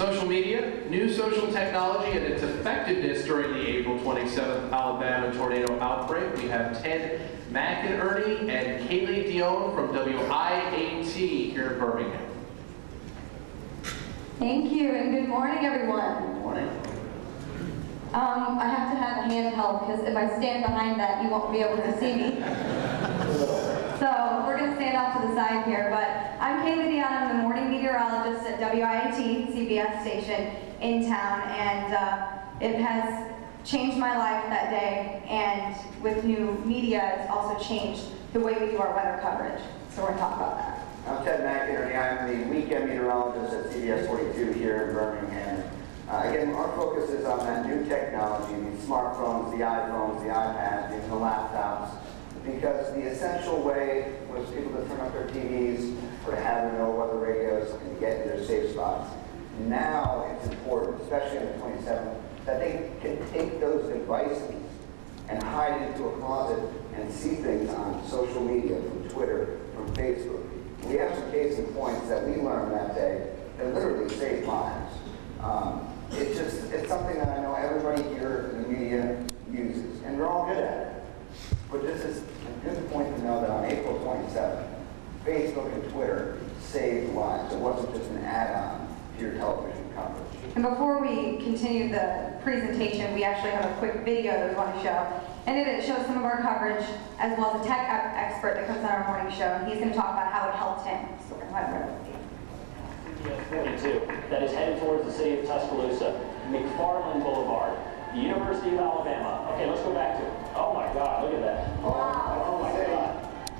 Social media, new social technology, and its effectiveness during the April 27th Alabama tornado outbreak. We have Ted, Mac and Ernie, and Kalee Dionne from WIAT here in Birmingham. Thank you, and good morning, everyone. Good morning. I have to have a handheld because if I stand behind that, you won't be able to see me. So we're going to stand off to the side here, but I'm Kalee Dionne. I'm the morning meteorologist at WIAT, CBS station in town, and it has changed my life that day, and with new media, it's also changed the way we do our weather coverage. So we're going to talk about that. I'm Ted McInerney. I'm the weekend meteorologist at CBS 42 here in Birmingham. Again, our focus is on that new technology, the smartphones, the iPhones, the iPads, even the laptops, because the essential way was people to turn up their TVs or to have their weather radios and to get into their safe spots. Now it's important, especially on the 27th, that they can take those devices and hide into a closet and see things on social media, from Twitter, from Facebook. We have some case in points that we learned that day that literally saved lives. It's something that I know everybody here in the media uses, and they're all good at it. But this is a good point to know that on April 27th, Facebook and Twitter saved lives. It wasn't just an add-on to your television coverage. And before we continue the presentation, we actually have a quick video that we want to show. And it shows some of our coverage, as well as a tech expert that comes on our morning show, and he's going to talk about how it helped him. So we're going to let him run. 42 that is headed towards the city of Tuscaloosa, McFarland Boulevard, the University of Alabama. Okay, let's go back to it. Oh my God, look at that. Wow. Oh my God.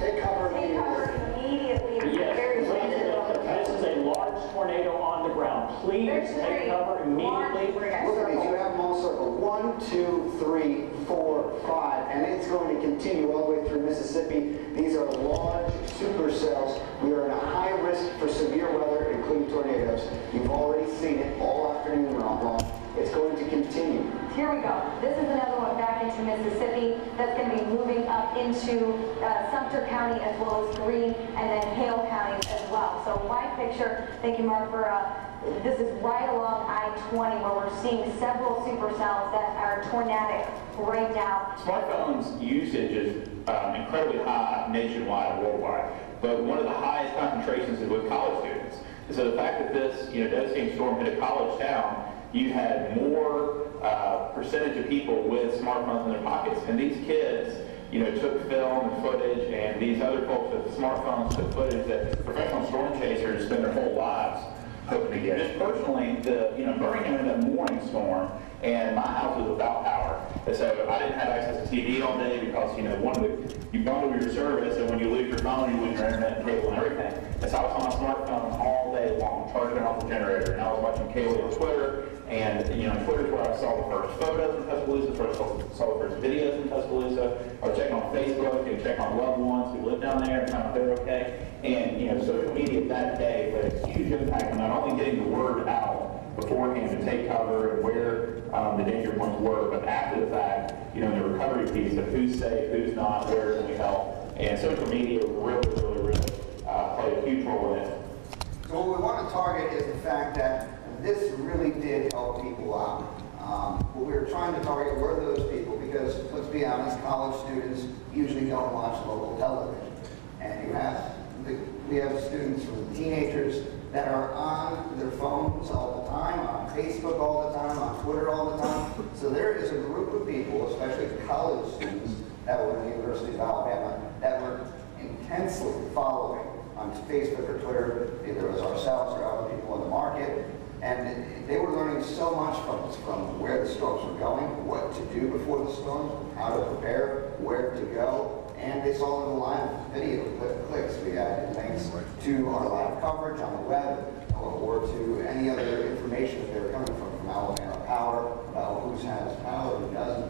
Take cover Immediately. Yes, ladies and gentlemen, this is a large tornado on the ground. Please take cover immediately. Look at these, you have them all circled. 1, 2, 3, 4, 5, and it's going to continue all the way through Mississippi. These are large supercells. We are in a high risk for severe weather, including tornadoes. You've already seen it all afternoon long. It's going to continue. Here we go. This is another one back into Mississippi that's going to be moving up into Sumter County as well as Greene and then Hale counties as well. So wide picture, thank you Mark for, this is right along I-20 where we're seeing several supercells that are tornadic right now. Smartphones usage is incredibly high nationwide, worldwide, but one of the highest concentrations is with college students. And so the fact that this devastating storm hit a college town, you had more percentage of people with smartphones in their pockets, and these kids, took film and footage, and these other folks with smartphones took footage that professional storm chasers spend their whole lives hoping to get. Just personally, Birmingham ended up morning storm, and my house was without power, and so I didn't have access to TV all day because you bundle your service, and when you lose your phone, you lose your internet and cable and everything. And so I was on my smartphone all day long, charging it off the generator, and I was watching Kalee on Twitter. And Twitter's where I saw the first photos from Tuscaloosa, saw the first videos from Tuscaloosa. I was checking on Facebook and checking on loved ones who live down there and found out they're okay. And social media that day had a huge impact on not only getting the word out beforehand to take cover and where the danger points were, but after the fact, in the recovery piece of who's safe, who's not, where can we help. And social media really played a huge role in it. So what we want to target is the fact that this really did help people out. What we were trying to target were those people because, let's be honest, college students usually don't watch local television. And we have students from teenagers that are on their phones all the time, on Facebook all the time, on Twitter all the time. So there is a group of people, especially college students that were in the University of Alabama, that were intensely following on Facebook or Twitter, either as ourselves or other people in the market. And they were learning so much from where the storms were going, what to do before the storms, how to prepare, where to go, and they saw the live video clicks. We added links to our live coverage on the web or to any other information that they were coming from Alabama Power, about who has power, who doesn't.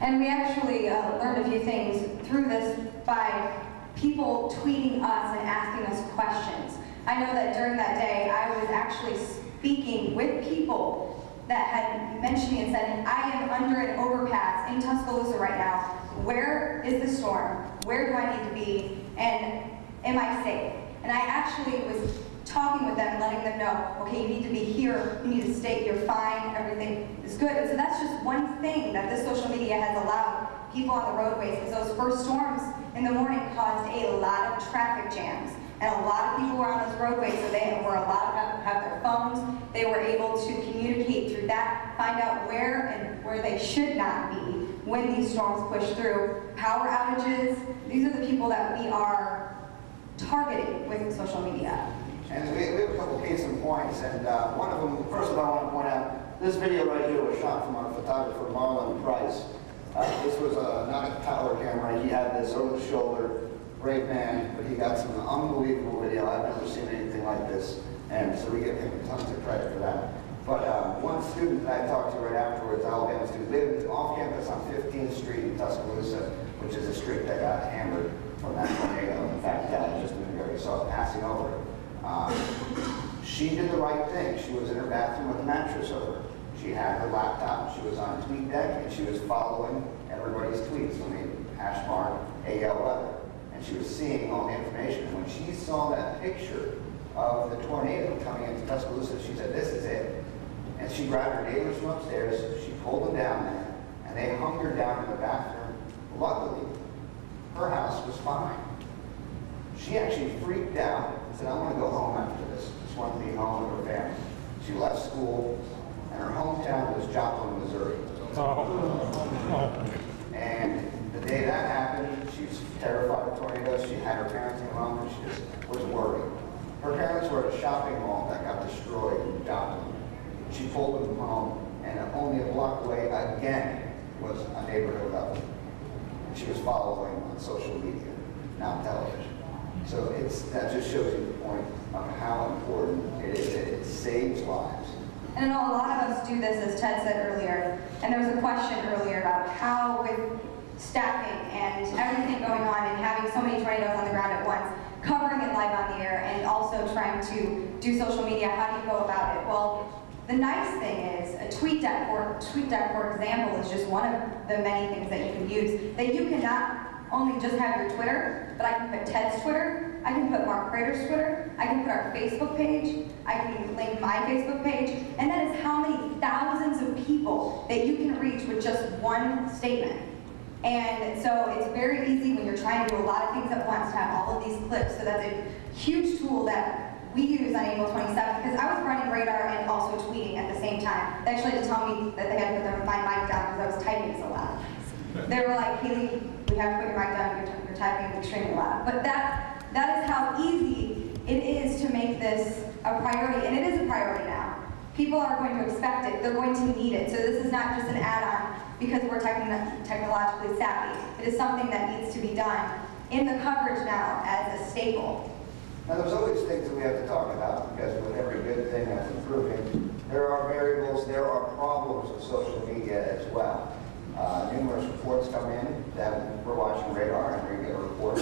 And we actually learned a few things through this by people tweeting us and asking us questions. I know that during that day, I was actually speaking with people that had mentioned me and said, I am under an overpass in Tuscaloosa right now. Where is the storm? Where do I need to be? And am I safe? And I actually was talking with them, letting them know, okay, you need to be here, you need to stay, you're fine, everything is good. And so that's just one thing that this social media has allowed people on the roadways, because those first storms in the morning caused a lot of traffic jams. And a lot of people were on those roadways, so they were allowed to have their phones. They were able to communicate through that, find out where and where they should not be when these storms push through. Power outages, these are the people that we are targeting with social media. And we have a couple case in points, and one of them, first of all, I want to point out, this video right here was shot from our photographer, Marlon Price. This was not a tower camera. He had this over the shoulder, great man, but he got some unbelievable video. I've never seen anything like this, and so we give him tons of credit for that. But one student that I talked to right afterwards, Alabama student, lived off campus on 15th Street in Tuscaloosa, which is a street that got hammered from that tornado. In fact, just a minute ago, you saw it passing over. She did the right thing. She was in her bathroom with a mattress over. She had her laptop. She was on TweetDeck, and she was following everybody's tweets when they #AL weather. And she was seeing all the information. When she saw that picture of the tornado coming into Tuscaloosa, she said, "This is it." And she grabbed her neighbors from upstairs. She pulled them down there, and they hung her down in the bathroom. Luckily, her house was fine. She actually freaked out and said, "I want to go home after this. Just want to be home with her family." She left school, and her hometown was Joplin, Missouri. And the day that happened, she was terrified of tornadoes. She had her parents in the home, and she just was worried. Her parents were at a shopping mall that got destroyed in Joplin. She pulled them home, and only a block away again was a neighborhood level. And she was following on social media, not television. So that just shows you the point of how important it is. It saves lives. And I know a lot of us do this, as Ted said earlier, and there was a question earlier about how with staffing and everything going on and having so many tornadoes on the ground at once, covering it live on the air and also trying to do social media, how do you go about it? Well, the nice thing is a TweetDeck, for example, is just one of the many things that you can use, that you can not only just have your Twitter, but I can put Ted's Twitter, I can put Mark Prater's Twitter, I can put our Facebook page, I can link my Facebook page, and that is how many thousands of people that you can reach with just one statement. And so it's very easy when you're trying to do a lot of things at once to have all of these clips. So that's a huge tool that we use on April 27th, because I was running radar and also tweeting at the same time. They actually had to tell me that they had to put my mic down because I was typing so loud. They were like, "Kalee, we have to put your mic down, you're typing extremely loud." But that is how easy it is to make this a priority, and it is a priority now. People are going to expect it, they're going to need it. So this is not just an add-on because we're technologically savvy. It is something that needs to be done in the coverage now as a staple. Now, there's always things that we have to talk about, because with every good thing that's improving, there are variables, there are problems with social media as well. Numerous reports come in that we're watching radar, and we get a report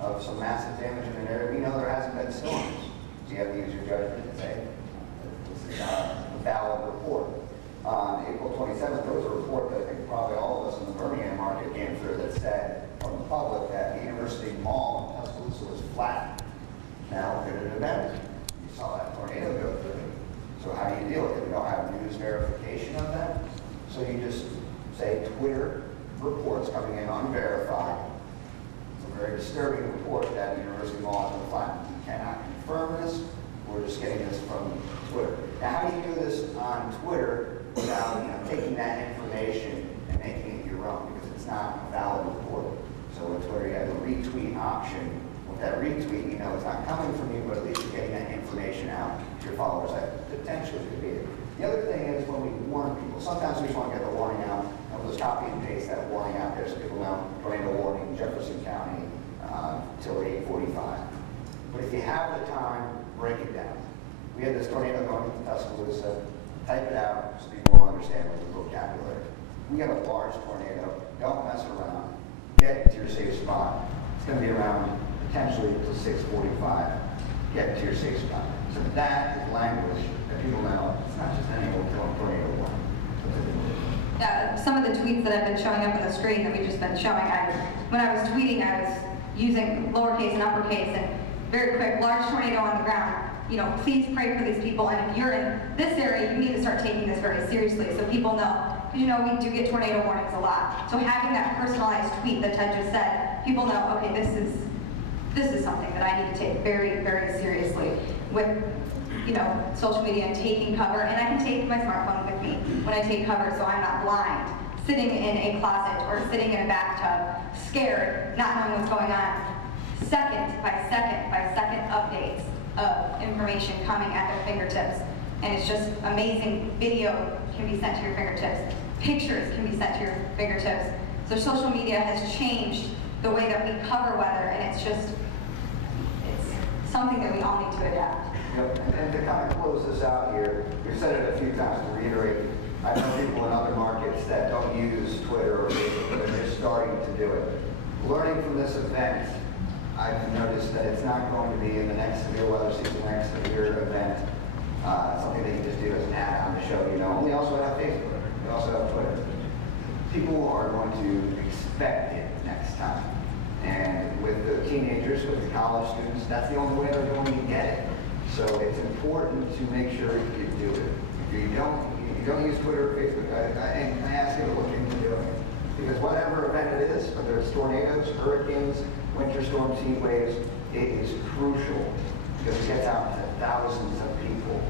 of some massive damage in an area. We know there hasn't been storms, so you have to use your judgment and say, this is not a valid report. On April 27th, there was a report that I think probably all of us in the Birmingham market came through that said from the public that the University Mall in Tuscaloosa was flat. Now, look at an event. You saw that tornado go through. So how do you deal with it? We don't have news verification of that. So you just say Twitter reports coming in unverified. It's a very disturbing report that the University Mall has been flat. You cannot confirm this. We're just getting this from Twitter. Now, how do you do this on Twitter without taking that information and making it your own? Because it's not a valid report. So with Twitter, you have a retweet option. With that retweet, it's not coming from you, but at least you're getting that information out to your followers that potentially could be it. The other thing is when we warn people, sometimes we just want to get the warning out, and we'll just copy and paste that warning out there so people know tornado warning, Jefferson County, till 8:45. But if you have the time, break it down. We had this tornado going into Tuscaloosa. Type it out so people will understand what the vocabulary. We have a large tornado. Don't mess around. Get to your safe spot. It's going to be around potentially until 6:45. Get to your safe spot. So that is language that people know. It's not just any old tornado warning. Yeah, some of the tweets that have been showing up on the screen that we've just been showing, when I was tweeting, I was using lowercase and uppercase, and very quick, large tornado on the ground. please pray for these people, and if you're in this area, you need to start taking this very seriously so people know. Because we do get tornado warnings a lot. So having that personalized tweet that Ted just said, people know, okay, this is something that I need to take very, very seriously with social media and taking cover. And I can take my smartphone with me when I take cover so I'm not blind, sitting in a closet or sitting in a bathtub, scared, not knowing what's going on. Second by second updates of information coming at their fingertips. And it's just amazing. Video can be sent to your fingertips. Pictures can be sent to your fingertips. So social media has changed the way that we cover weather, and it's something that we all need to adapt. Yep. And to kind of close this out here, we've said it a few times to reiterate, I know people in other markets that don't use Twitter or Facebook, but they're just starting to do it. Learning from this event, I've noticed that it's not going to be in the next severe weather season, next severe event, something that you just do as an add-on to show, And we also have Facebook. We also have Twitter. People are going to expect it next time. And with the teenagers, with the college students, that's the only way they're going to get it. So it's important to make sure you do it. If you don't use Twitter or Facebook, I ask you to look into doing it. Because whatever event it is, whether it's tornadoes, hurricanes, winter storms, heat waves, it is crucial because it gets out to thousands of people.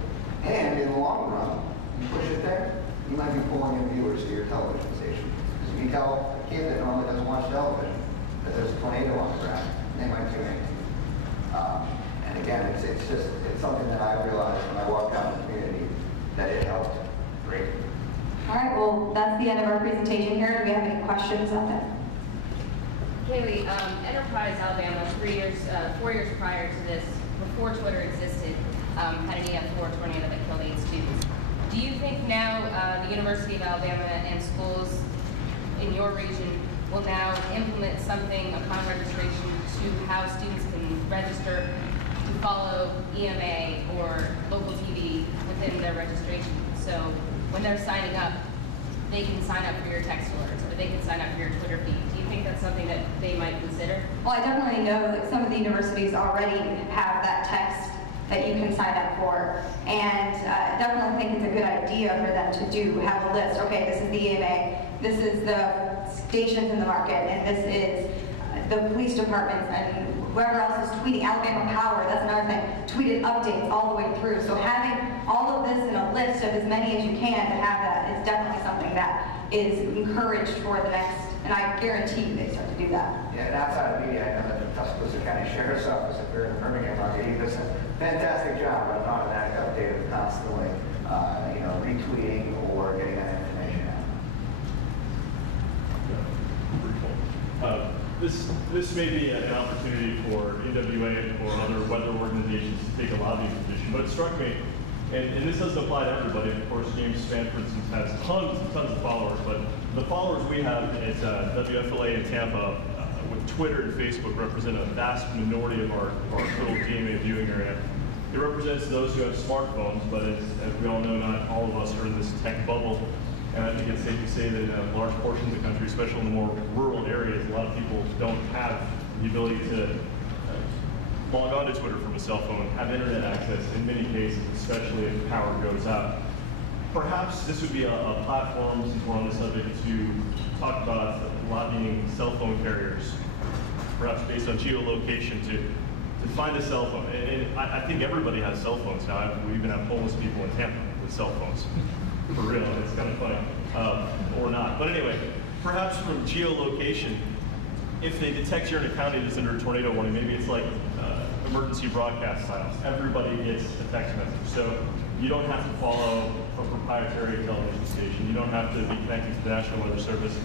And in the long run, you push it there, you might be pulling in viewers to your television station. Because if you tell a kid that normally doesn't watch television that there's a tornado on the ground, they might tune in. And again, it's something that I realized when I walked out in the community that it helped greatly. All right, well, that's the end of our presentation here. Do we have any questions on that? Kalee, Enterprise, Alabama, 4 years prior to this, before Twitter existed, had an EF4 tornado that killed 8 students. Do you think now the University of Alabama and schools in your region will now implement something upon registration to how students can register to follow EMA or local TV within their registration? So when they're signing up, they can sign up for your text alerts or they can sign up for your Twitter feed. Do you think that's something that they might consider? Well, I definitely know that some of the universities already have that text that you can sign up for. And I definitely think it's a good idea for them to have a list. Okay, this is the EMA, this is the stations in the market, and this is the police departments, and whoever else is tweeting. Alabama Power, that's another thing, tweeted updates all the way through. So having all of this in a list of as many as you can to have that is definitely something that is encouraged for the next, and I guarantee you they start to do that. Yeah, and outside of media, I know that the Tuscaloosa County Sheriff's Office, if you're in the Birmingham market, he does a fantastic job of an automatic update of constantly, retweeting or getting that information out. This may be an opportunity for NWA or other weather organizations to take a lobbying position, but it struck me, and this doesn't apply to everybody. Of course, James Spann, for instance, has tons and tons of followers, but the followers we have at WFLA in Tampa with Twitter and Facebook represent a vast minority of our total DMA viewing area. It represents those who have smartphones, but as we all know, not all of us are in this tech bubble. And I think it's safe to say that in large portions of the country, especially in the more rural areas, a lot of people don't have the ability to log on to Twitter from a cell phone, have internet access in many cases, especially if power goes out. Perhaps this would be a platform, since we're on the subject, to talk about lobbying cell phone carriers, perhaps based on geolocation, to find a cell phone. And I think everybody has cell phones now. We even have homeless people in Tampa with cell phones. For real, it's kind of funny, or not. But anyway, perhaps from geolocation, if they detect you're in a county that's under a tornado warning, maybe it's like emergency broadcast silence. Everybody gets a text message. So you don't have to follow a proprietary television station. You don't have to be connected to the National Weather Service.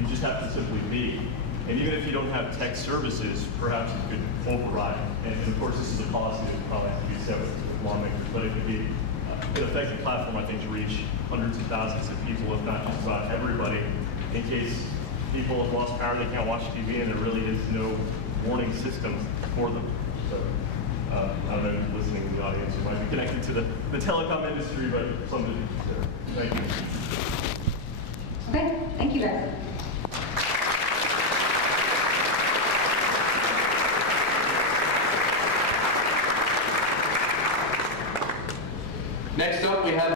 You just have to simply be. And even if you don't have text services, perhaps it could override. And of course, this is a policy that would probably have to be set with lawmakers, but it could be an effective platform, I think, to reach hundreds of thousands of people, if not just about everybody, in case people have lost power, they can't watch TV, and there really is no warning system for them. So, I don't know if you're listening to the audience, you might be connected to the telecom industry, but something to consider. Thank you. Okay, thank you guys.